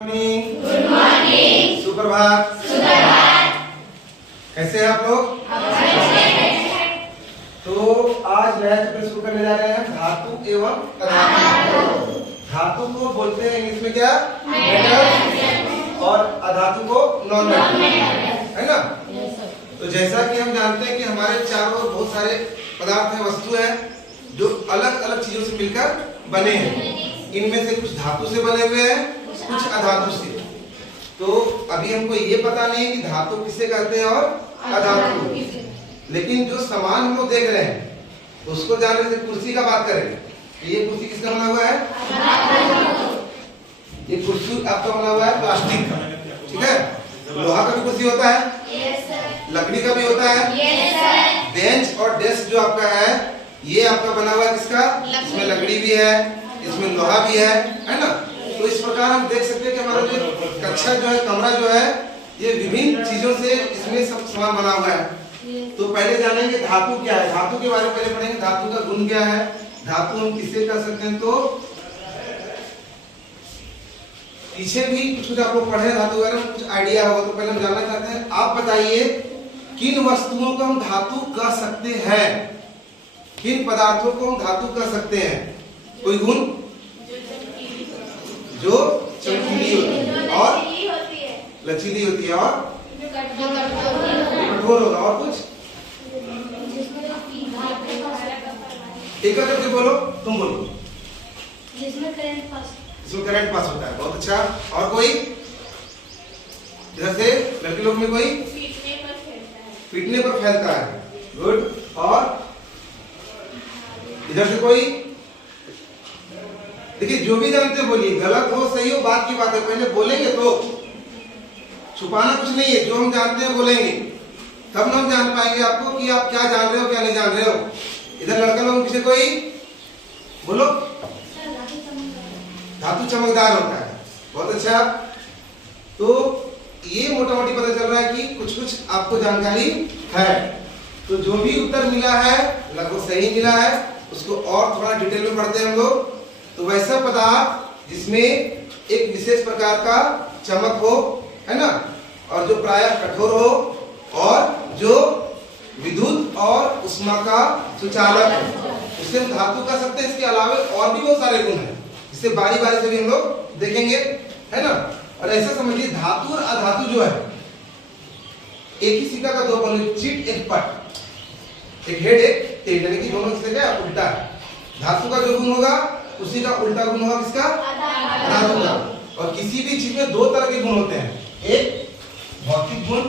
Good morning. सुप्रभात। कैसे हैं आप लोग? तो आज नया चैप्टर शुरू करने जा रहे हैं, धातु एवं अधातु। धातु को बोलते हैं इंग्लिश में क्या? मेटल। और अधातु को नॉन मेटल, है ना? तो जैसा कि हम जानते हैं कि हमारे चारों ओर बहुत सारे पदार्थ हैं, वस्तु है जो अलग अलग चीजों से मिलकर बने हैं। इनमें से कुछ धातु से बने हुए हैं, कुछ अधातु से। तो अभी हमको ये पता नहीं है कि धातु किसे कहते हैं और अधातु, लेकिन जो सामान हम लोग देख रहे हैं उसको जानने से कुर्सी का बात करेंगे। ये कुर्सी किसका बना हुआ है? ये कुर्सी आपका बना हुआ है प्लास्टिक का, ठीक है? लोहा का भी कुर्सी होता है, लकड़ी का भी होता है। बेंच और डेस्क जो आपका है ये आपका बना हुआ है किसका? इसमें लकड़ी भी है, इसमें लोहा भी है ना? तो इस प्रकार हम देख सकते हैं कि हमारा जो कक्षा जो है, कमरा जो है, ये विभिन्न चीजों से इसमें सब सामान बना हुआ है। तो पहले जानेंगे धातु क्या है। धातु के बारे में पहले पढ़ेंगे, धातु का गुण क्या है, धातु हम किससे कर सकते हैं। तो पीछे भी कुछ आप लोग पढ़े धातु वगैरह, कुछ आइडिया होगा। तो पहले हम जानना चाहते हैं, आप बताइए किन वस्तुओं को हम धातु कह सकते हैं, किन पदार्थों को हम धातु कह सकते हैं? कोई गुण? जो चमकीली होती है और लचीली होती है और कठोर होगा। और कुछ एक करके बोलो, तुम बोलो। जिसमें करंट पास होता है। बहुत अच्छा। और कोई इधर से लड़के लोग में कोई पीटने पर फैलता है। गुड। और इधर से कोई? देखिए जो भी जानते हो बोलिए, गलत हो सही हो बात की बात है, पहले बोलेंगे तो छुपाना कुछ नहीं है। जो हम जानते हैं बोलेंगे, तब ना हम जान पाएंगे आपको कि आप क्या जान रहे हो क्या नहीं जान रहे हो। इधर लड़का लोग पीछे कोई बोलो। धातु चमकदार होता है। बहुत अच्छा। तो ये मोटा मोटी पता चल रहा है कि कुछ कुछ आपको जानकारी है। तो जो भी उत्तर मिला है लगभग सही मिला है, उसको और थोड़ा डिटेल में पढ़ते हैं हम लोग। तो वैसा पदार्थ जिसमें एक विशेष प्रकार का चमक हो, है ना, और जो प्रायः कठोर हो और जो विद्युत और उष्मा का सुचालक है, उसे हम धातु कह सकते हैं। इसके अलावा और भी बहुत सारे गुण हैं, जिसे बारी बारी से भी हम लोग देखेंगे, है ना। और ऐसा समझिए, धातु और अधातु जो है एक ही सिक्का का दो पहलू, चिट एक पट, एक हेड एक टेल, यानी कि दोनों किससे क्या उल्टा है। धातु का जो गुण होगा उसी का उल्टा गुण होगा किसका? धातु का। और किसी भी चीज में दो तरह के गुण होते हैं, एक भौतिक गुण,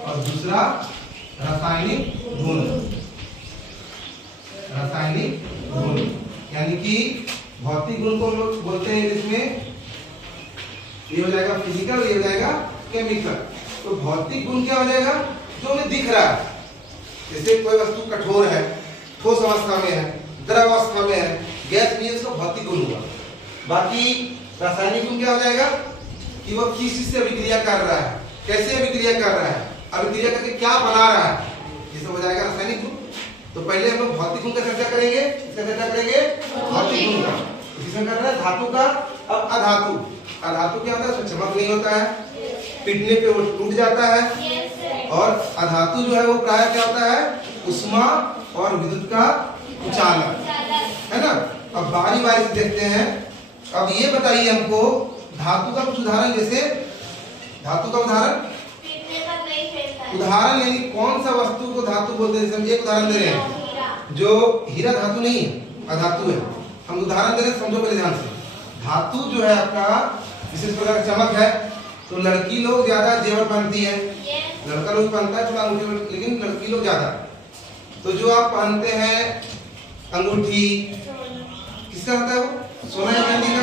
और दूसरा रासायनिक गुण। यानी कि भौतिक गुण को हम लोग बोलते हैं इंग्लिश में, ये हो जाएगा फिजिकल, ये हो जाएगा केमिकल। तो भौतिक गुण क्या हो जाएगा? जो हमें दिख रहा है। जैसे कोई वस्तु कठोर है, ठोस अवस्था में है, द्रव अवस्था में है, गैस भी है, उसका भौतिक गुण हुआ। बाकी रासायनिक गुण क्या हो जाएगा कि वह किस चीज से अभिक्रिया कर रहा है, कैसे अभिक्रिया कर रहा है, अभिक्रिया करके क्या बना रहा है, ये सब हो जाएगा रासायनिक गुण। तो पहले हम लोग भौतिक गुण का चर्चा करेंगे, भौतिक गुण का। इसमें कर रहा है धातु का। अब अधातु, अधातु क्या होता है? उसमें चमक नहीं होता है, पीटने पे वो टूट जाता है। और अधातु जो है वो प्रायः क्या होता है? उष्मा और विद्युत का उचालक, है ना। अब बारी बारी से देखते हैं। अब ये बताइए हमको धातु का कुछ उदाहरण, जैसे धातु का उदाहरण यानी कौन सा वस्तु को धातु बोलते हैं। जैसे हम एक उदाहरण दे रहे हैं, जो हीरा धातु नहीं है, अधातु है। हम उदाहरण दे रहे हैं, समझो पहले ध्यान से। धातु जो है आपका विशेष प्रकार का चमक है। तो लड़की लोग ज्यादा जेवर पहनती है, लड़का लोग पहनता है थोड़ा अंगूठी, लेकिन लड़की लोग ज्यादा। तो जो आप पहनते हैं अंगूठी, किसका होता है? वो सोना या चांदी का।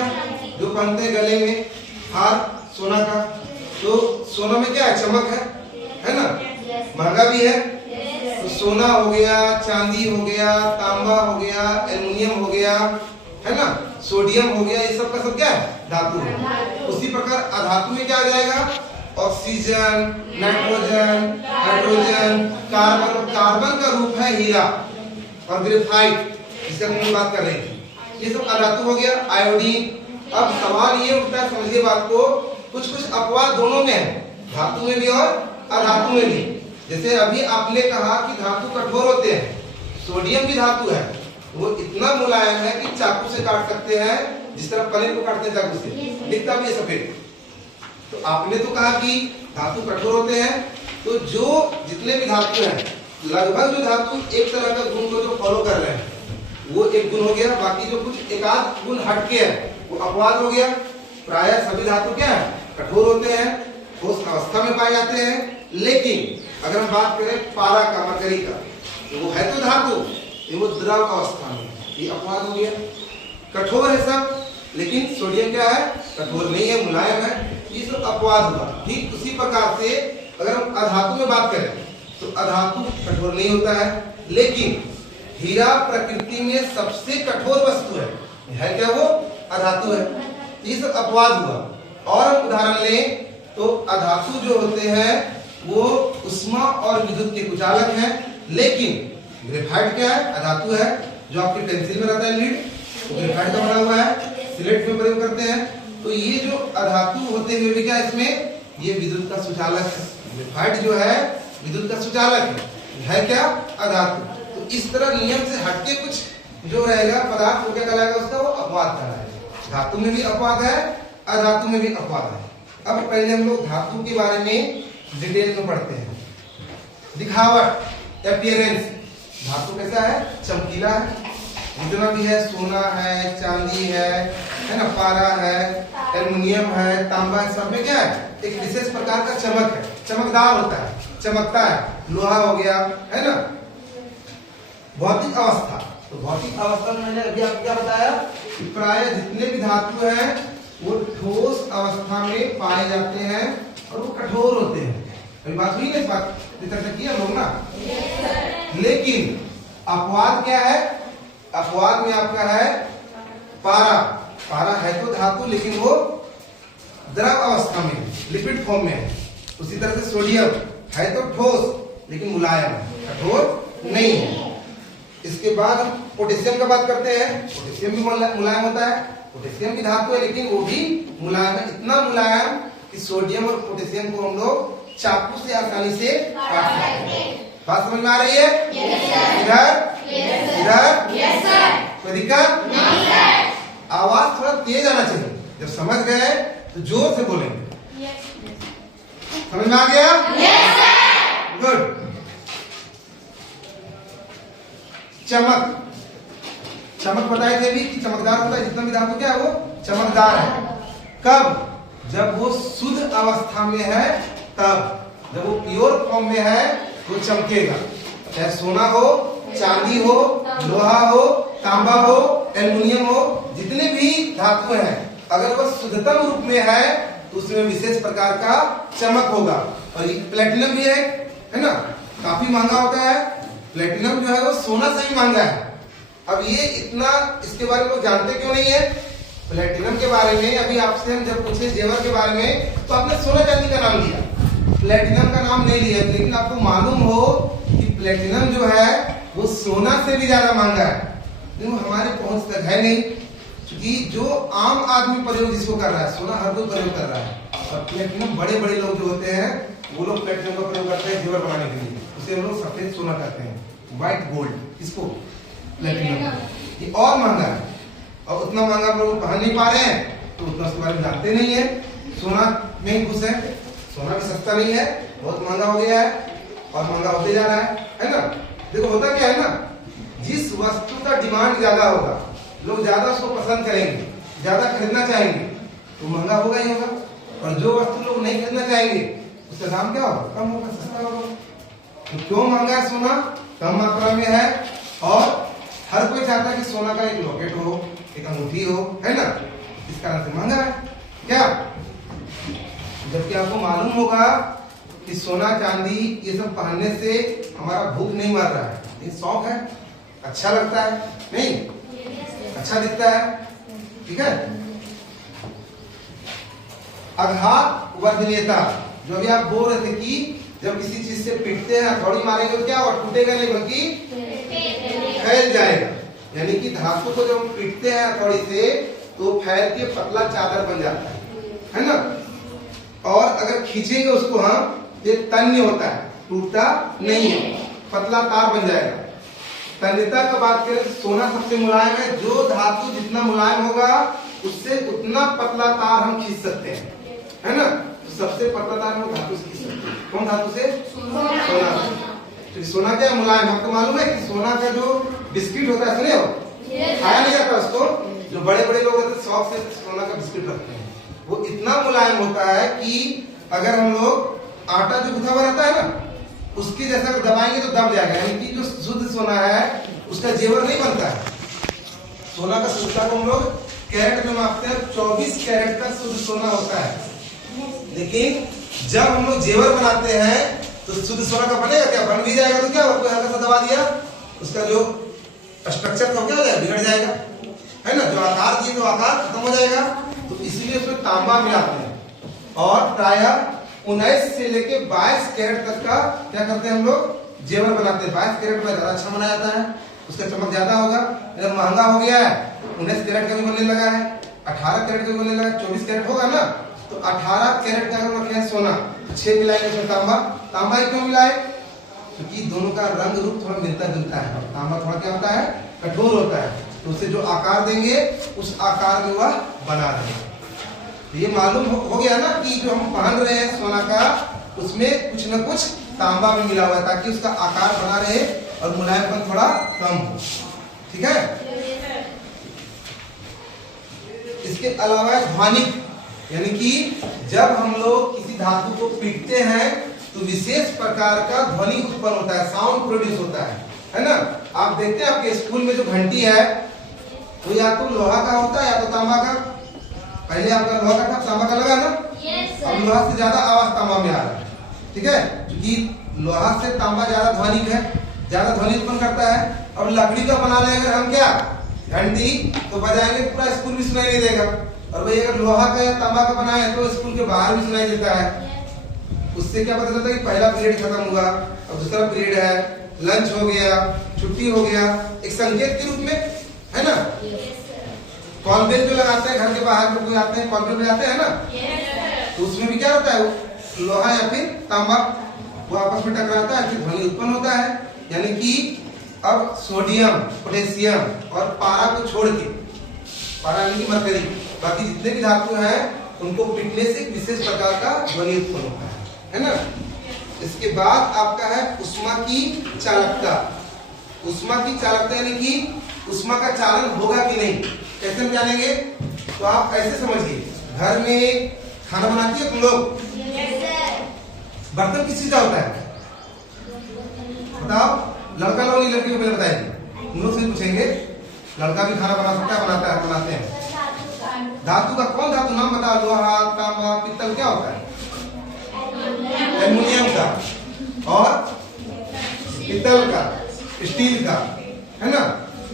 जो पहनते हैं गले में हार, सोना का। तो सोना में क्या है? चमक है ना, महंगा भी है। तो सोना हो गया, चांदी हो गया, तांबा हो गया, एल्युमिनियम हो गया, है ना, सोडियम हो गया, ये सब का सब क्या है? धातु है। उसी प्रकार अधातु में क्या आ जाएगा? Oxygen, nitrogen, hydrogen, carbon. Carbon का रूप है हीरा और ग्रेफाइट, इससे हम बात कर रहे हैं। ये सब अधातु हो गया। आयोडीन। अब सवाल ये उठता है, समझिए बात को, कुछ कुछ अपवाद दोनों में है, धातु में भी और अधातु में भी। जैसे अभी आपने कहा कि धातु कठोर होते हैं, सोडियम भी धातु है, वो इतना मुलायम है कि चाकू से काट सकते हैं, जिस तरह पनीर को काटते हैं चाकू से, दिखता भी है सफेद। तो आपने तो कहा कि धातु कठोर होते हैं, तो जो जितने भी धातु हैं, लगभग जो धातु एक तरह का गुण को जो फॉलो कर रहे हैं वो एक गुण हो गया, बाकी जो कुछ एकाध गुण हटके है वो अपवाद हो गया। प्रायः सभी धातु क्या है, कठोर होते हैं, ठोस अवस्था में पाए जाते हैं। लेकिन अगर हम बात करें पारा का, मरकरी का, तो वो है तो धातु, वो द्रव अवस्था में, ये अपवाद हो गया। कठोर है सब, लेकिन सोडियम क्या है, कठोर नहीं है, मुलायम है, ये सब अपवाद हुआ। ठीक उसी प्रकार से अगर हम अधातु में बात करें तो अधातु कठोर नहीं होता है, लेकिन हीरा प्रकृति में सबसे कठोर वस्तु है क्या, वो अधातु है। ये सब अपवाद हुआ। और हम उदाहरण लें तो अधातु जो होते हैं वो उष्मा और विद्युत के कुचालक हैं, लेकिन ग्रेफाइट क्या है, अधातु है, जो आपके पेंसिल में रहता है लीड, तो ग्रेफाइट का बना हुआ है, सिलेट में प्रयोग करते हैं। तो ये जो अधातु होते हुए भी क्या इसमें, ये विद्युत का सुचालक है। ग्रेफाइट जो है विद्युत का सुचालक है क्या, अधातु। तो इस तरह नियम से हटके कुछ जो रहेगा पदार्थ वो क्या कहलाएगा, उसका वो अपवाद कहलाएगा। धातु में भी अपवाद है, अधातु में भी अपवाद है। अब पहले हम लोग धातु के बारे में डिटेल में पढ़ते हैं। दिखावट, अपीयरेंस, धातु कैसा है, चमकीला है, जितना भी है, सोना है, चांदी है ना, पारा है, एल्युमिनियम है, तांबा है, सब में क्या है, एक विशेष प्रकार का चमक है, चमकदार होता है, चमकता है। लोहा हो गया, है ना। भौतिक अवस्था, तो भौतिक अवस्था में मैंने अभी आपको क्या बताया कि प्राय जितने भी धातु हैं वो ठोस अवस्था में पाए जाते हैं और वो कठोर होते हैं। अभी बात हुई ना, इस बात की हम लोग ना। लेकिन अपवाद क्या है, अपवाद में आपका है पारा। पारा है तो धातु, लेकिन वो द्रव अवस्था में, लिक्विड फॉर्म में है। उसी तरह से सोडियम है तो ठोस, लेकिन मुलायम है, कठोर नहीं है। इसके बाद पोटेशियम का बात करते हैं। पोटेशियम भी मुलायम होता है, पोटेशियम भी धातु है, लेकिन वो भी मुलायम है, इतना मुलायम कि सोडियम और पोटेशियम को हम लोग चाकू से आसानी से काट सकते हैं। बात समझ में आ रही है? इधर इधर कोई दिक्कत नहीं। आवाज थोड़ा तेज आना चाहिए, जब समझ गए तो जोर से बोलेंगे। समझ में आ गया? गुड। चमक, चमक बताए थे भी कि चमकदार होता है, जितना भी धातु क्या है वो चमकदार है। कब? जब वो शुद्ध अवस्था में है तब। जब वो प्योर फॉर्म में है वो चमकेगा, चाहे सोना हो, चांदी हो, लोहा हो, तांबा हो, एल्युमिनियम हो, जितने भी धातु हैं, अगर वो शुद्धतम रूप में है तो उसमें विशेष प्रकार का चमक होगा। और ये प्लेटिनम भी है ना, काफी महंगा होता है। प्लेटिनम जो है वो सोना से भी महंगा है। अब ये इतना, इसके बारे में लोग जानते क्यों नहीं है? प्लेटिनम के बारे में अभी आपसे हम जब पूछे जेवर के बारे में, तो आपने सोना चांदी का नाम लिया, प्लेटिनम का नाम नहीं लिया। लेकिन आपको मालूम हो कि प्लेटिनम जो है वो सोना से भी ज्यादा महंगा है, लेकिन हमारे पहुंच तक है नहीं, क्योंकि जो आम आदमी प्रयोग जिसको कर रहा है, सोना हर कोई प्रयोग कर रहा है। और प्लेटिनम बड़े बड़े लोग जो होते हैं वो लोग प्लेटिनम का प्रयोग करते हैं जेवर बनाने के लिए, उसे हम लोग सफेद सोना कहते हैं, व्हाइट गोल्ड इसको प्लेटिनम। ये और महंगा है, और उतना महंगा लोग पहन नहीं पा रहे हैं, तो उतना उसके बारे में जानते नहीं है। सोना में ही खुश है, सोना भी सस्ता नहीं है, बहुत महंगा हो गया है और महंगा होते जा रहा है ना। देखो होता क्या है ना, जिस वस्तु का डिमांड ज्यादा होगा, लोग ज्यादा उसको पसंद करेंगे, ज्यादा खरीदना चाहेंगे, तो महंगा होगा ही होगा। और जो वस्तु लोग नहीं खरीदना चाहेंगे उसका दाम क्या होगा, कम होगा, सस्ता होगा। तो क्यों महंगा है सोना? कम मात्रा में है, और हर कोई चाहता है कि सोना का एक लॉकेट हो, एक अंगूठी हो, है ना, इस कारण से महंगा है क्या। जबकि आपको मालूम होगा कि सोना चांदी ये सब पहनने से हमारा भूख नहीं मर रहा है, ये शौक है, अच्छा लगता है, नहीं अच्छा दिखता है, ठीक है। आघात वर्धनीयता, जो अभी आप बोल रहे थे कि जब किसी चीज से पीटते हैं, हथौड़ी मारेंगे तो क्या हुआ, टूटेगा नहीं बल्कि फैल जाएगा। यानी कि धातु को जब हम पीटते हैं हथौड़ी से तो फैल के पतला चादर बन जाता है ना। और अगर खींचेंगे उसको हम, ये तन्य होता है, टूटता नहीं है, पतला तार बन जाएगा। तन्यता का बात करें तो सोना सबसे मुलायम है, जो धातु जितना मुलायम होगा उससे उतना पतला तार हम खींच सकते हैं, है ना। तो सबसे पतला तार हम धातु से खींच सकते हैं। कौन धातु से? सोना। तो सोना क्या मुलायम, आपको मालूम है कि सोना का जो बिस्किट होता है, सुने हो, खाया नहीं जाता उसको, जो बड़े बड़े लोग होते हैं शौक से सोना का बिस्किट रखते हैं, वो इतना मुलायम होता है कि अगर हम लोग आटा जो गुथा हुआ रहता है ना, उसके जैसा दबाएंगे तो दब जाएगा। यानी कि जो शुद्ध सोना है उसका जेवर नहीं बनता है। सोना का शुद्धता को हम लोग कैरेट में मापते हैं, 24 कैरेट का शुद्ध सोना होता है। लेकिन जब हम लोग जेवर बनाते हैं तो शुद्ध सोना का बनेगा क्या? बन भी जाएगा तो क्या होगा, कोई हल्का सा दबा दिया, उसका जो स्ट्रक्चर था क्या हो जाएगा, बिगड़ जाएगा, है ना। जो आकार दिए तो आकार खत्म हो जाएगा। तो इसीलिए उसमें तांबा मिलाते हैं और प्रायः 19 से लेके 22 कैरेट तक का क्या करते हैं हम लोग, जेवर बनाते हैं। 22 कैरेट में ज्यादा अच्छा बनाया जाता है, उसका चमक ज्यादा होगा। जब महंगा हो गया है, 19 कैरेट का भी बनने लगा है, 18 कैरेट का भी बनने लगा है, 24 कैरेट होगा ना, तो 18 कैरेट का अगर रखे हैं सोना, 6 मिलाएंगे उसमें तांबा। तांबा ही क्यों मिलाए? क्योंकि दोनों का रंग रूप थोड़ा मिलता जुलता है। तांबा थोड़ा क्या होता है, कठोर होता है, तो उसे जो आकार देंगे उस आकार में वह बना रहेगा। तो ये मालूम हो गया ना कि जो हम पहन रहे हैं सोना का, उसमें कुछ न कुछ तांबा भी मिला हुआ है, ताकि उसका आकार बना रहे और मुलायमपन थोड़ा कम हो। ठीक है। इसके अलावा ध्वनिक, यानी कि जब हम लोग किसी धातु को पीटते हैं तो विशेष प्रकार का ध्वनि उत्पन्न होता है, साउंड प्रोड्यूस होता है ना। आप देखते हैं आपके स्कूल में जो घंटी है वो या तो लोहा का होता है या तो तांबा का। पहले आपका लोहा का था, तांबा का लगा ना। अब लोहा से ज्यादा आवाज तांबा में आ रहा है, ठीक है, क्योंकि लोहा से तांबा ज्यादा ध्वनिक है, ज्यादा ध्वनि उत्पन्न करता है। अब लकड़ी का बना ले अगर हम क्या घंटी, तो बजाएंगे पूरा स्कूल भी सुनाई नहीं देगा। और भाई अगर लोहा का या तांबा का बनाए तो स्कूल के बाहर भी सुनाई देता है। उससे क्या पता चलता है कि पहला पीरियड खत्म हुआ, अब दूसरा पीरियड है, लंच हो गया, छुट्टी हो गया, एक संकेत के रूप में, है ना। कॉल बेल जो लगाते हैं घर के बाहर में, कोई आते हैं कॉल बेल बजाते हैं ना, तो उसमें भी क्या होता है, वो लोहा या फिर तांबा वो आपस में टकराता है, फिर ध्वनि उत्पन्न होता है। यानी कि अब सोडियम, पोटेशियम और पारा को छोड़ के, पारा यानी कि मरकरी, बाकी जितने भी धातु हैं उनको पीटने से एक विशेष प्रकार का ध्वनि उत्पन्न होता है ना। इसके बाद आपका है उष्मा की चालकता। उष्मा की चालकता यानी कि उष्मा का चालन होगा कि नहीं, कैसे हम जानेंगे? तो आप ऐसे समझिए, घर में खाना बनाती है तुम लोग, बर्तन किस चीज का होता है बताओ? लड़का लोग नहीं, लड़की को पहले बताएंगे, तुम लोग से पूछेंगे। लड़का भी खाना बना सकता है, बनाता है, बनाते हैं। धातु का कौन धातु नाम बताओ? लोहा, तांबा, पित्तल, क्या होता है? एल्युमिनियम का और पित्तल का, स्टील का, है ना।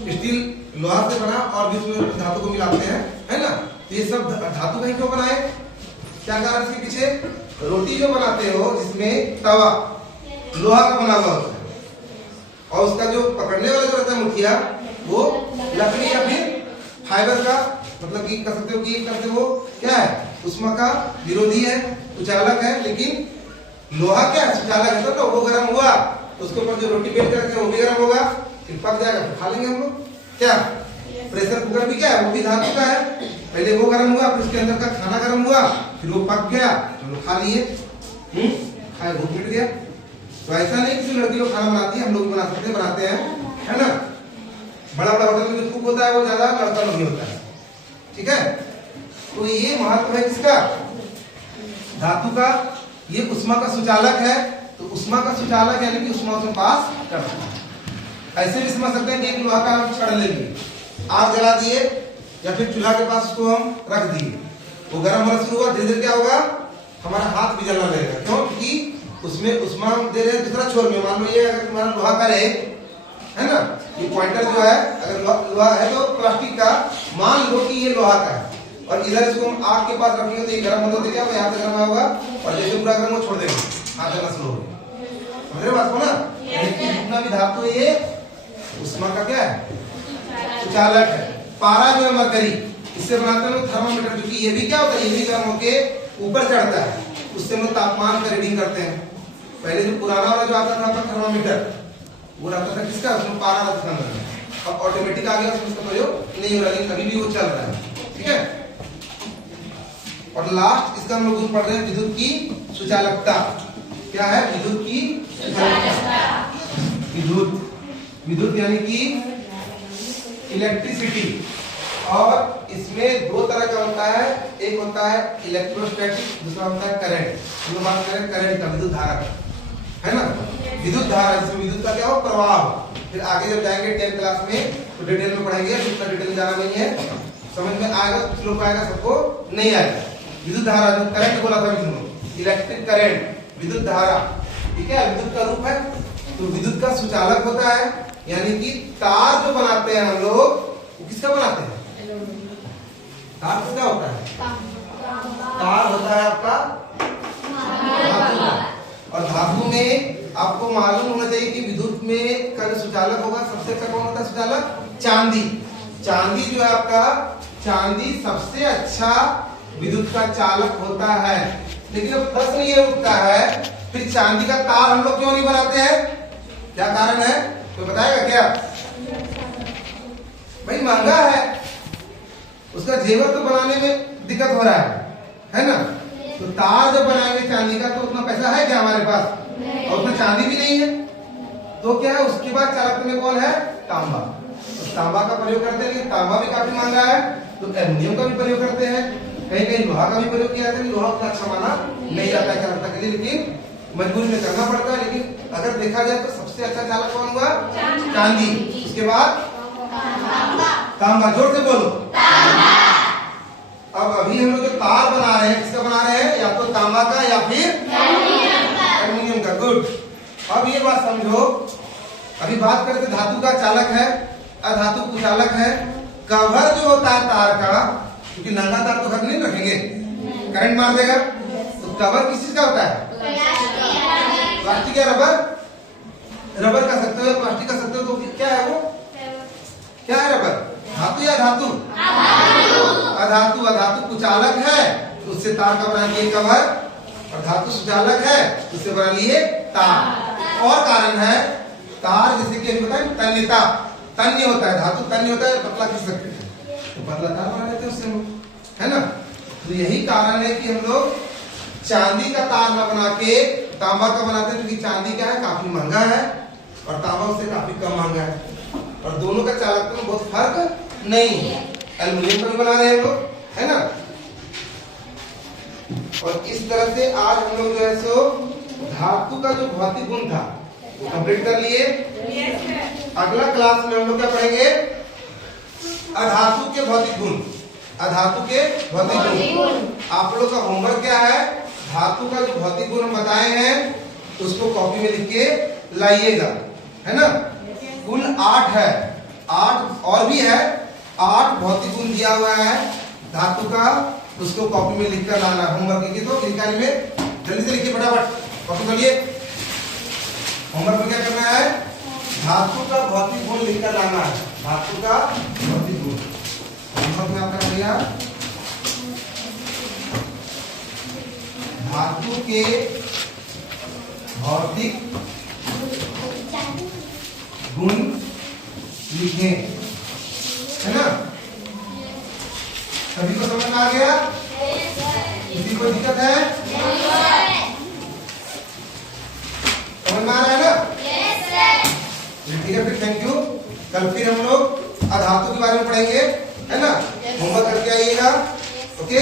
स्टील लोहा से बना और भी उसमें धातु को मिलाते हैं, है ना। ये सब धातु का ही क्यों बनाए? क्या कारण इसके पीछे? रोटी जो बनाते हो जिसमें तवा लोहा का बना हुआ होता है और उसका जो पकड़ने वाला जो रहता है मुठिया, वो लकड़ी या फिर फाइबर का, मतलब कि कह सकते हो कि एक करते वो क्या है, उष्मा का विरोधी है, सुचालक है। लेकिन लोहा क्या है, सुचालक है। तो वो गर्म हुआ तो उसके ऊपर जो रोटी बेल करके वो भी गर्म होगा, फिर पक जाएगा, फिर खा लेंगे हम लोग। क्या प्रेशर कुकर भी क्या है, वो भी धातु का है। पहले वो गर्म हुआ, फिर उसके अंदर का खाना गर्म हुआ, फिर वो पक गया, हम लोग खा लिए, खाए, भूख मिट गया। तो ऐसा नहीं कि लड़की लोग खाना बनाती है, हम लोग भी बना सकते हैं, बनाते हैं, है ना। बड़ा बड़ा होटल में जो कुक होता है वो ज्यादा लड़का लोग ही होता है, ठीक है। तो ये महत्व है किसका? धातु का। ये उष्मा का सुचालक है, तो उष्मा का सुचालक यानी कि उष्मा उसमें पास करता है। ऐसे भी समझ सकते हैं कि एक लोहा का हम छड़ लेंगे, आग जला दिए या फिर चूल्हा के पास उसको हम रख दिए, वो गर्म होना शुरू हुआ, धीरे धीरे क्या होगा, हमारा हाथ भी जलना लगेगा। क्यों? क्योंकि उसमें उष्मा दे रहे हैं दूसरा छोर में। मान लो ये अगर तुम्हारा लोहा का रहे, है ना, ये पॉइंटर जो है अगर लोहा है तो प्लास्टिक का, मान लो कि ये लोहा का है और इधर इसको हम आग के पास रखेंगे तो ये गर्म होते क्या होगा, यहाँ से गर्म होगा और जैसे पूरा गर्म हो छोड़ देंगे, हाथ जलना शुरू होगा। समझ रहे बात को ना? जितना भी धातु ये उष्मा का क्या है, सुचालक है। पारा जो है मरकरी, इससे बनाते हैं लोग थर्मामीटर, क्योंकि ये भी क्या होता है, ये भी गर्म होके ऊपर चढ़ता है, उससे हम लोग तापमान का रीडिंग करते हैं। पहले जो पुराना वाला जो आता था थर्मामीटर, वो रहता था किसका, उसमें पारा रहता था अंदर में। अब ऑटोमेटिक आ गया, उसमें उसका प्रयोग नहीं हो रहा, लेकिन अभी भी वो चल रहा है। ठीक है। और लास्ट इसका हम लोग पढ़ रहे हैं विद्युत की सुचालकता। क्या है विद्युत की सुचालकता? विद्युत यानी कि इलेक्ट्रिसिटी। और इसमें दो तरह का होता है, एक होता है इलेक्ट्रोस्टैटिक, दूसरा होता है करंट। हम बात करें करंट का, विद्युत धारा का, है ना। विद्युत धारा, जिसमें विद्युत का क्या हो, प्रवाह। फिर आगे जब जाएंगे 10th क्लास में तो डिटेल में पढ़ेंगे, इतना डिटेल में जाना नहीं है, समझ में आएगा, कुछ लोग आएगा, सबको नहीं आएगा। विद्युत धारा जो करंट बोला था विष्णु, इलेक्ट्रिक करंट, विद्युत धारा, ठीक है, विद्युत का रूप है। तो विद्युत का सुचालक होता है, यानी कि तार जो बनाते हैं हम लोग, वो किसका बनाते हैं? तार किसका होता है? तार होता है आपका धातु का। और धातु में आपको मालूम होना चाहिए कि विद्युत में का जो सुचालक होगा, सबसे अच्छा कौन होता है सुचालक? चांदी। चांदी जो है आपका, चांदी सबसे अच्छा विद्युत का चालक होता है। लेकिन अब प्रश्न ये उठता है, फिर चांदी का तार हम लोग क्यों नहीं बनाते हैं? क्या कारण है, तो बताएगा क्या? भाई महंगा है, उसका जेवर तो बनाने में दिक्कत हो रहा है ना। तो तार जब बनाएंगे चांदी का, तो उतना पैसा है क्या हमारे पास? और उसमें चांदी भी नहीं है, तो क्या है, उसके बाद चालक में कौन है? तांबा। तो तांबा का प्रयोग करते हैं, लेकिन तांबा भी काफी महंगा है, तो एल्युमिनियम का भी प्रयोग करते हैं, कहीं कहीं लोहा का भी प्रयोग किया जाता है। लोहा उतना अच्छा माना नहीं जाता है चालकता के लिए, लेकिन मजबूरी में करना पड़ता है। लेकिन अगर देखा जाए तो सबसे अच्छा चालक कौन हुआ? चांदी। उसके बाद तांबा। जोर से बोलो, तांबा। अब अभी हम लोग जो तार बना रहे हैं, किसका बना रहे हैं? या तो तांबा का या फिर एल्युमिनियम का। गुड। अब ये बात समझो, अभी बात करते धातु का चालक है, अधातु कुचालक है। कवर जो होता है तार का, क्योंकि नंगा तार तो घर नहीं रखेंगे, करंट मार देगा, तो कवर किस चीज का होता है? प्लास्टिक या रबर? रबर का सकते हो, प्लास्टिक का सकते हो, तो क्या है वो? क्या है रबर? धातु या धातु? अधातु। अधातु कुचालक है, तो उससे तार का बना लिए कवर, और धातु सुचालक है, उससे बना लिए तार। और कारण है, तार जैसे कि हम बताएं तन्यता, तन्य होता है, धातु तन्य होता है, पतला खींच सकते हैं, तो पतला तार बना लेते हैं उससे हम, है ना। तो यही कारण है कि हम लोग चांदी का तार न बना के तांबा का बनाते हैं, क्योंकि चांदी क्या है, काफी महंगा है, और तांबा उससे काफी कम महंगा है, और दोनों का चालकता में बहुत फर्क नहीं है। एल्युमिनियम का भी बना रहे हैं हम लोग, है ना। और इस तरह से आज हम लोग जो है सो धातु का जो भौतिक गुण था वो कंप्लीट कर लिए। अगला क्लास में हम लोग क्या पढ़ेंगे? अधातु के भौतिक गुण। अधातु के भौतिक गुण। आप लोग का होमवर्क क्या है? धातु का जो भौतिक गुण हम बताए हैं उसको कॉपी में लिख के लाइएगा, है ना। कुल 8 है, 8 और भी है, 8 भौतिक गुण दिया हुआ है धातु का, उसको कॉपी में लिख कर लाना। होमवर्क की तो निकाली में जल्दी से लिखिए, फटाफट कॉपी करिए। होमवर्क में क्या करना है? धातु का भौतिक गुण लिख कर लाना है, धातु का भौतिक गुण। होमवर्क में आपका दिया धातु के भौतिक गुण लिखें, है ना। सभी को समझ में आ गया? किसी को दिक्कत है? समझ में आ रहा है ना? ठीक है, फिर थैंक यू। कल फिर हम लोग अधातु के बारे में पढ़ेंगे, है ना। होमवर्क करके आइएगा, ओके।